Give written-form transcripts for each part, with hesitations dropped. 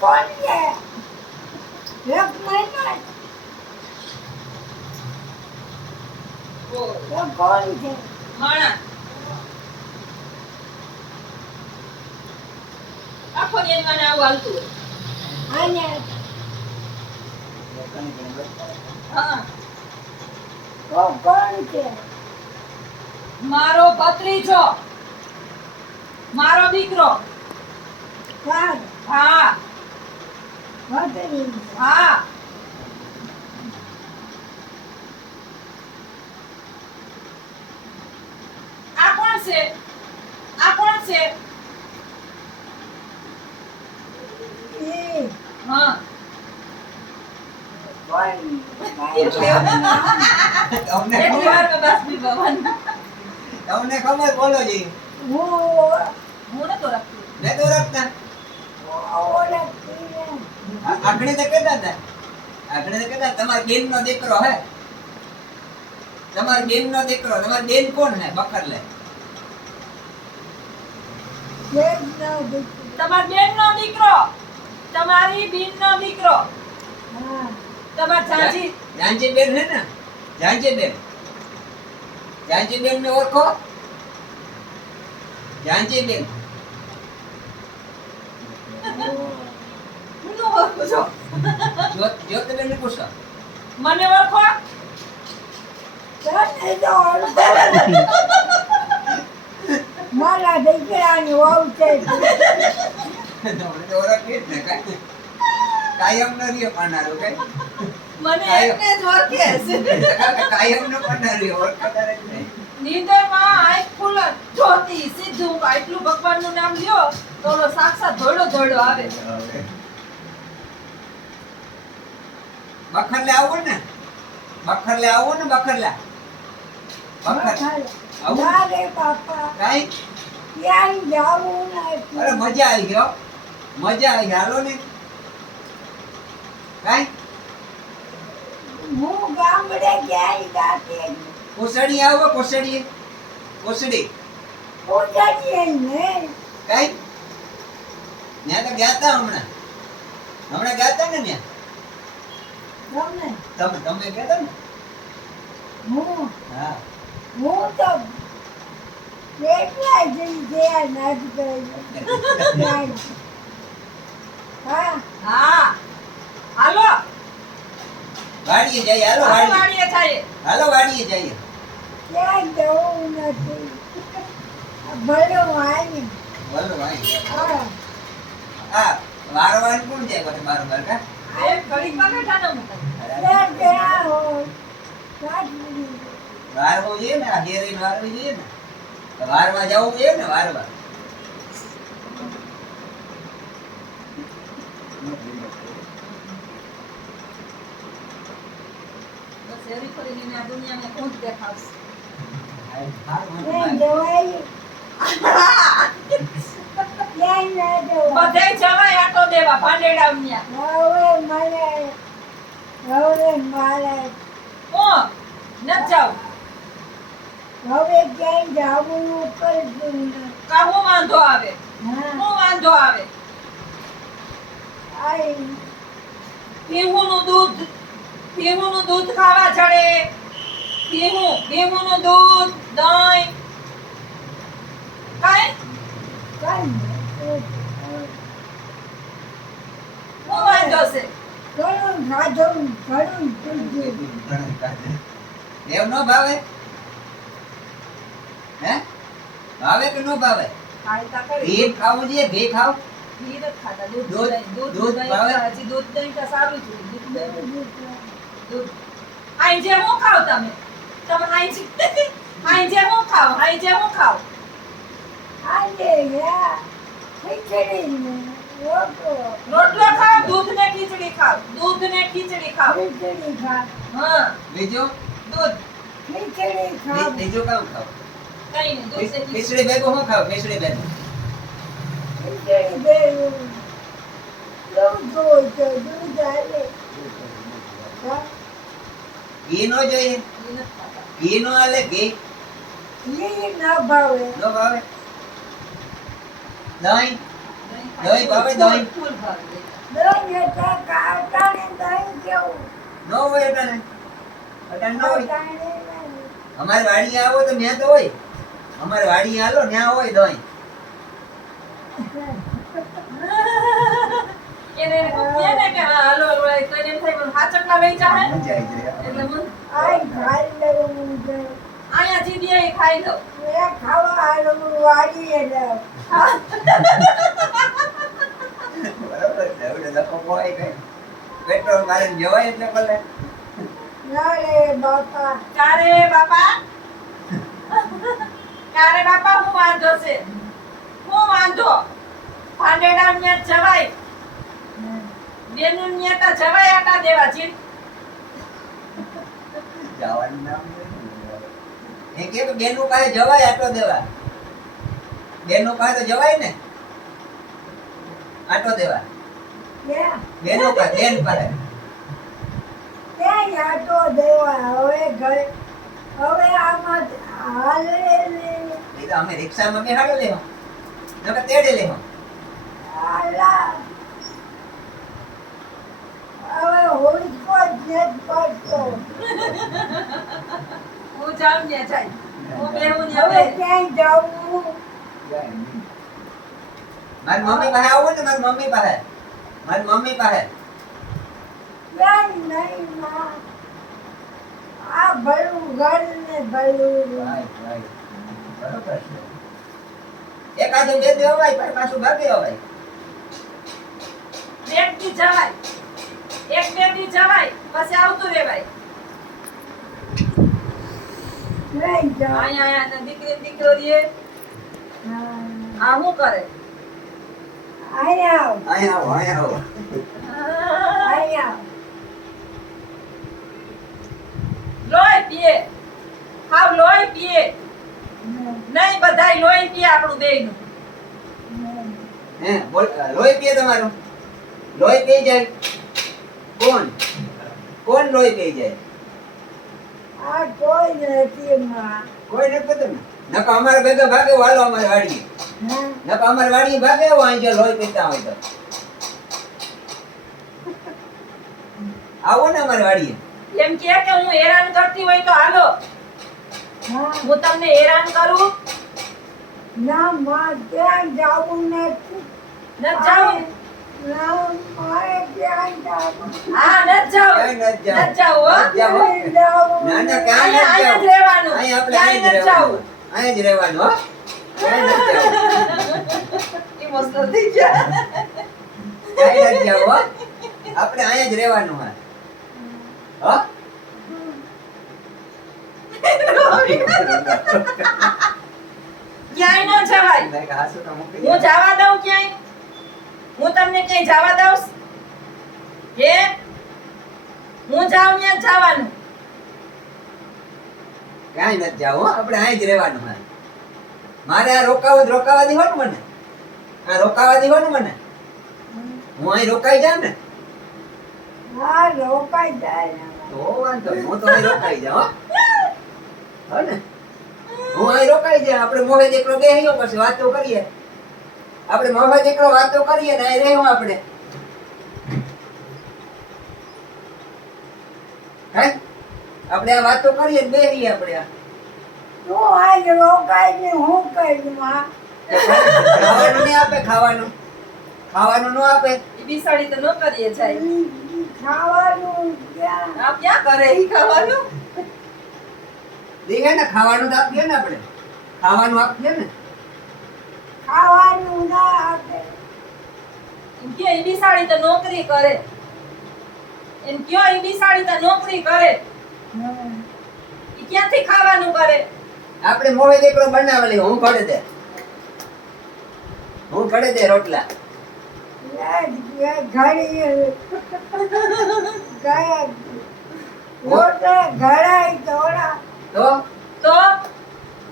કોણ છે? એક મહિનો તો કોણ છે? માણા આખો દિન મને આવું હાલતું હોય. આને હા તો કોણ છે? મારો ભત્રીજો, મારો દીકરો. કાં હા ભત્રીજો. હા આ કોણ છે? આ કોણ છે? એ હા કોણ? તમને એક ખબર વાર બસ બી ભવન તમને ખબર બોલો જી હું હું નતો રાખતી. ને તો રાખતા ઓળખતી નથી. આગળ તો કહેતા હતા તમારી બેન નો દીકરો હે તમારી બેન નો દીકરો તમારી બેન કોણ હે બખરલે બેનનો દીકરો. તમારી બેનનો દીકરો, તમારી બેનનો દીકરો, હા તમાર ચાચી. જાનજી બેન હે ને જાનજી બેન ને ઓળખો જાનજી બેન હું નો ઓળખું છું. જ્યોત બેન ને પૂછો મને ઓળખો? તને તો ઓળખો. મારા દીકરાની વહુ છે. તમને તો ઓળખી જ ને કાંઈ કાયમ ન રહ્યો પાનારો કઈ મને એકને જ ઓળખે છે. કાયમ નો પાનારો ઓળખતા જ નહીં નિંદરમાં આંખ ખુલ્લ જોતી સીધું આટલું ભગવાનનું નામ લ્યો તો ઓલો સાક્ષાત ધોળો આવે. બખરલે આવો ને બખર આવું ના રે બાપા, કાઈ ક્યાંય જાવું નથી. અરે મજા આવી ગયો હાલો ને કાઈ હું ગામડે ક્યાંય જાતી નથી. કોસડી આવો કોસડી ઉજાડીએ ને કાઈ ત્યાં તો ગયા તા હમણાં ગયા તા ને તમને તમે ગયા તા ને હું હા તો કેટલા જઈ ગયા નથી ગઈ. હા હા હાલો વાડીએ જઈએ હાલો વાડીએ જઈએ. વાડીએ જઈએ ક્યાંય જવું નથી. ભલો આવી. બોલો ભાઈ હા આ વારવાન કોણ જાય બસ બાર કા એક ઘડીક માં બેઠા ન હું. ત્યાં ગયા હોય સાચી. વારવો જોઈએ ને આ ઘેરી વારવી જોઈએ ને તો વારવા જવું જોઈએ ને વારવા બસ એવી કરીને આ દુનિયાને કોણ દેખાડશે? ત્યાં જવાય ક્યાંય ના જવાય. બધે જવાય આટો દેવા ભાંડેડા ઉન્યા. હવે મારે ઓ ન જાવ હવે ક્યાંય જવું પડતું નથી. કા હું વાંધો આવે? હા હું વાંધો આવે? આઈ ભીમુનું દૂધ ખાવા ચડે. ભીમુનું દૂધ, દહીં કાઈ હું વાંધો છે? ઘણું ખાધું ઘણું પીધું. દેવ નો ભાવે હે ભાવે કે નો ભાવે ખાઈ તા કરી. ઘી ખાવું જોઈએ ઘી ખાવ ઘી નથી ખાતા. દૂધ દૂધ દહીં ભાવે? હજી દૂધ દહીં તો સારું છે. દૂધ આઈ જે હું ખાવ તમે આઈ જે હું ખાવ આજે યા ખીચડી ને રોટલો ખાવ દૂધ ને ખીચડી ખાવ ખીચડી ખા હા બીજો દૂધ ખીચડી ખા બીજો કામ ખાવ કઈ નહીં દૂધ ને ખીચડી ભેગો શું ખાવ ખીચડી ભેગો ખીચડી દેવું દૂધ હોય તો દૂધ આવે. હા ઘી નો જોઈએ ખીચડી નથી ખાતા. ઘી નો આલે ઘી ઘી ના ભાવે. નો ભાવે દહીં દહીં દહીં ભાવે? દહીં? ફૂલ ભાવે. દહીં એટલે કાટાને દહીં કેવું? ન હોય અટાણે ન હોય કાટાને નહીં. અમારી વાડીએ આવો તો ન્યા તો હોય અમારી વાડીએ હાલો ન્યા હોય દહીં એને કહે ને કે હા, હાલો હવે તો એને એમ થાય કે હાચકલા લઈ જાહે મજા આવી જાય એટલે મને આઈ ખાઈ લેવું છે. અહીંયા જીદી અહીં ખાઈ લો મેં ખાવા આલું વાળીએ જાઉં. બરાબર છે હવે લખો હોય કઈ પેટ્રોલ મારીને જવાય એટલે ભલે ના રે બાપા. કારે બાપા હું વાંધો છે હું વાંધો ભાંડેડા ન્યા જવાય બેનું ન્યા તા જવાય આટા દેવા જી જવાનું નામ એ કે બેનું પાસે જવાય આટો દેવા બેનું પાસે તો જવાય ને આટો દેવા ક્યાં? બેનું પાસે બેન પાસે ક્યાં આટો દેવા? હવે આમાં હાલે ને. એ તો અમે રિક્ષામાં બેહાડે લેહો નકર તેડે લેહો આલા. હવે હોઈકો જ નથી પડતો. હું જાઉં ને જાય હું બેહું ને હવે હવે ક્યાંય જાવું? મારી મમ્મી પાસે આવો ને મારી મમ્મી પાસે ક્યાંય નહીં માં. આ ભલું ઘર ને ભલું બરોબર છે એકાદો બે દી અવાય પછી પાછું ભાગે અવાય એક દી જવાય એક બે દી જવાય પછી આવતું રહેવાય નહીં જાવ. અહીંયા દીકરી દીકરો રે હા. આ શું કરે અહીંયા આવ. અહીંયા આવો અહીંયા આવ. લોહી પીએ હાવ લોહી પીએ નહીં બધાય લોહી પીએ આપણું બેયનું હે બોલ લોહી પીએ તમારું લોહી પી જાય કોણ લોહી પી જાય આ કોઈ નથી માં. કોઈ નથી પીતું ને નકા અમારે ભેગા ભાગે વાલો અમારી વાડીએ હા. નકા અમારી વાડીએ ભાગે આવો અહીં જો લોહી પીતા હોય તો આવો ને અમારી વાડીએ એમ કે હું હેરાન કરતી હોય તો હાલો હા. હું તમને હેરાન કરું ના માં ક્યાં જાવું નથી. ન જાઉં ના મારે ક્યાં જાવું હા ન જાઉં ક્યાંય નથી જાવું. ન જાઉં હો નથી જાવું. નથી જાવું. ના ના ક્યાંય અહીંયા નથી અહીંયા જ જાવું. રહેવાનું અહીંયા આપણે ક્યાંય અહીંયા જ ન જાઉં રહેવાનું અહીંયા જ રહેવાનું હો ક્યાંય નથી જાવું ઇમોશનલ થઈ ગયા ક્યાંય નથી જાવું હો આપણે અહીંયા જ રહેવાનું હા હો ક્યાંય ન જવાય મેં કહ્યું, હાસુ તો મૂકી હું દે. જવા દઉં ક્યાંય હું તમને ક્યાંય જવા દઉં હે હું જાઉં ત્યાં જ જવાનું ક્યાંય નથી જાવું હો આપણે અહીંયા જ રહેવાનું હા મારે આ રોકાવા દીધો ને મને આ રોકાવા દીધો ને મને હું અહીં રોકાઈ જાઉં ને હા રોકાઈ જાય. તો વાંધો નહીં, હું તો અહીં રોકાઈ જાઉં હો ને હું અહીં રોકાઈ જાય આપણે મોહે દીકરો બેહ્યો પછી વાતો કરીએ આપણે મોહે દીકરો વાતો કરીએ ને અહીં રહેવું આપણે હે આપણે આ વાતો કરીએ ને બેહીએ આપણે આ તું આજ રોકાઈ ને હું કરું માં. ખાવાનું નહીં આપે ખાવાનું ન આપે એ બિસાડી તો ન કરીએ જાય ખાવાનું ક્યાં? આ ક્યાં કરે ઈ ખાવાનું દેખાય ને ખાવાનું તો આપીએ ને આપણે ખાવાનું આપીએ ને ખાવાનું ના આપે. એમ કે ઈ બિસાડી તો નોકરી કરે એમ કયો ઈ બિસાડી તો નોકરી કરે ઈ ક્યાંથી ખાવાનું કરે આપણે મોહે દીકરો બનાવેલી હું ઘડે દે રોટલા ઘડી ઘડાય થોડા. તો તો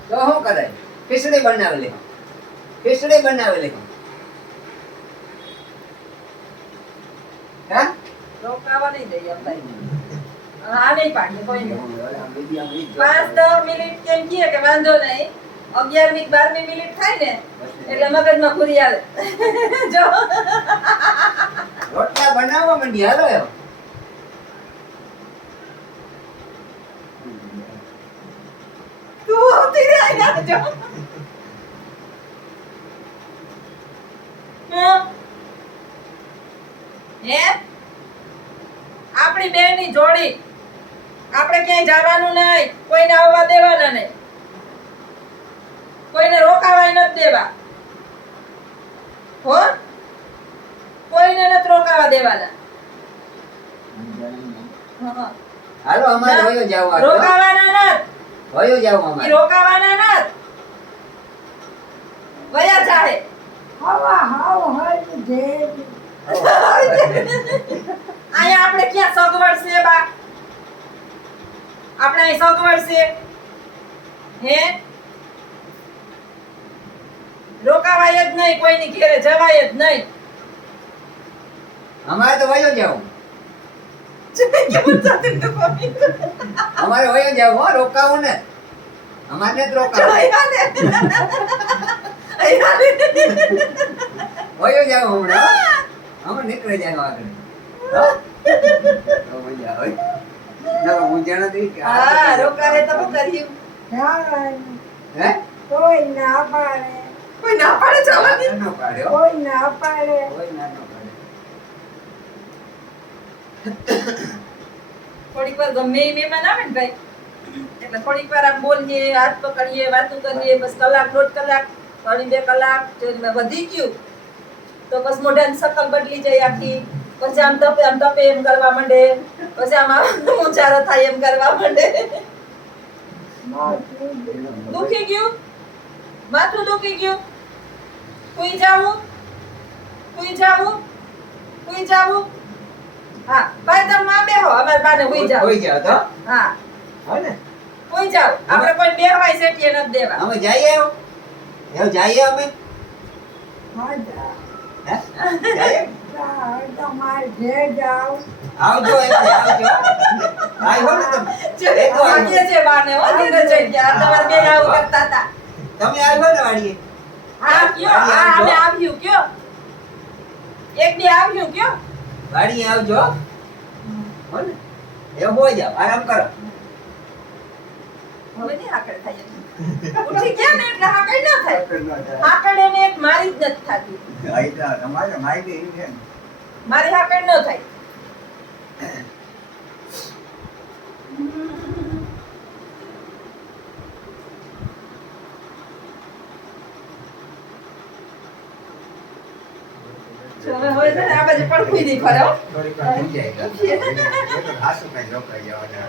શું કરે ખીચડી બનાવેલી હા રોકાવા નહીં દઈએ ભાઈ હા નહીં પાડીએ કોઈ નહીં 5-10 મિનિટ કેમ કહે કે વાંધો નહીં 11મી 12મી મિનિટ થાય ને એટલે મગજમાં ઘૂરી આવે જો રોટલા બનાવવા માંડી હાલો એમ. તું આવતી રહે અહીંયા જો. હે આપણી બેની જોડી આપણે ક્યાંય જવાનું નહીં, કોઈને આવવા દેવાના નહીં, કોઈને રોકાવાય નથી દેવા હો, કોઈને નથી રોકાવા દેવાના. હા. હાલો અમારે વયો જાવ રોકાવાના નથી, વયો જાવ ઈ અમારે. રોકાવાના નથી, વયા જાહે. હવા હાવ હરી જેવી. અહીંયા આપણે ક્યાં સગવડ છે બા? આપણે અહીં સગવડ છે હે? રોકાવાય જ નહીં, કોઈની ઘેરે જવાય જ નહીં. અમારે તો વયો જાવ. કેવું ચાલે તો કોઈ? અમારે વયો જાવ હો, રોકાવું ને. અમારે નથી રોકાવું. વયો જાવ હમણાં હો. અમે નીકળી જાય આગળ. હો? તો મજા આવે. ના હું જાણતી કે હા, રોકાવે તો શું કર્યું? જવાનું. હે? કોઈ ના પાડે. કોઈ ના પાડે જવાની? ના પાડ્યો. કોઈ ના પાડે. કોઈ ના પાડે. થોડીક વાર ગમે એ મહેમાન આવે ને ભાઈ, એટલે થોડીક વાર આમ બોલીએ, હાથ પકડીએ, વાતો કરીએ, બસ કલાક દોઢ કલાક, ઘણી 2 કલાક જો વધી ગયું તો બસ મોઢાની શકલ બદલી જાય આખી. પછી આમ તપે એમ કરવા માંડે, પછી આમ ઊંચારો થાય એમ કરવા માંડે. દુખી ગયું, માથું દુખી ગયું, સુઈ જાવું, સુઈ જાવું, સુઈ જાવું. હા ભાઈ તમે માં બેહો, અમારે બાને સુઈ જાવ. કોઈ જાવ તો હા હો ને. સુઈ જાવ, આપણે કોઈ બેહવાય સેટીએ નથી દેવા. અમે જઈએ એવું. એવું જઈએ અમે. હા જા. હે? જઈએ. જા, તમારે ઘેર જાઓ. આવજો એટલે આવજો. આવ્યો ને તમે. એક તો આવ્યો. વાગ્યે છે બાને હો, ઘેરે જઈ ગયા. તમારે બે આવું કરતા હતા. તમે આવ્યો ને વાડીએ. હા કયો, હા અમે આવ્યું કયો, એક દી આવ્યું કયો. વાડીએ આવજો. હો ને. એવું હોય જાવ, આરામ કરો. હવે નહીં હાકડ થાય. ઉઠી ગયા ને એટલે હાકડ ના થાય. હાકડ એને એક મારી જ નથી થાતી. તમારે માહિતી એવી છે ને. મારી હાકડ ન થાય. હવે છે ને આ બાજુ પડખું નહીં ફરે હો. થોડીક વાર થઈ જાય. એ તો હાસુ કઈ રોકાઈ જવાના.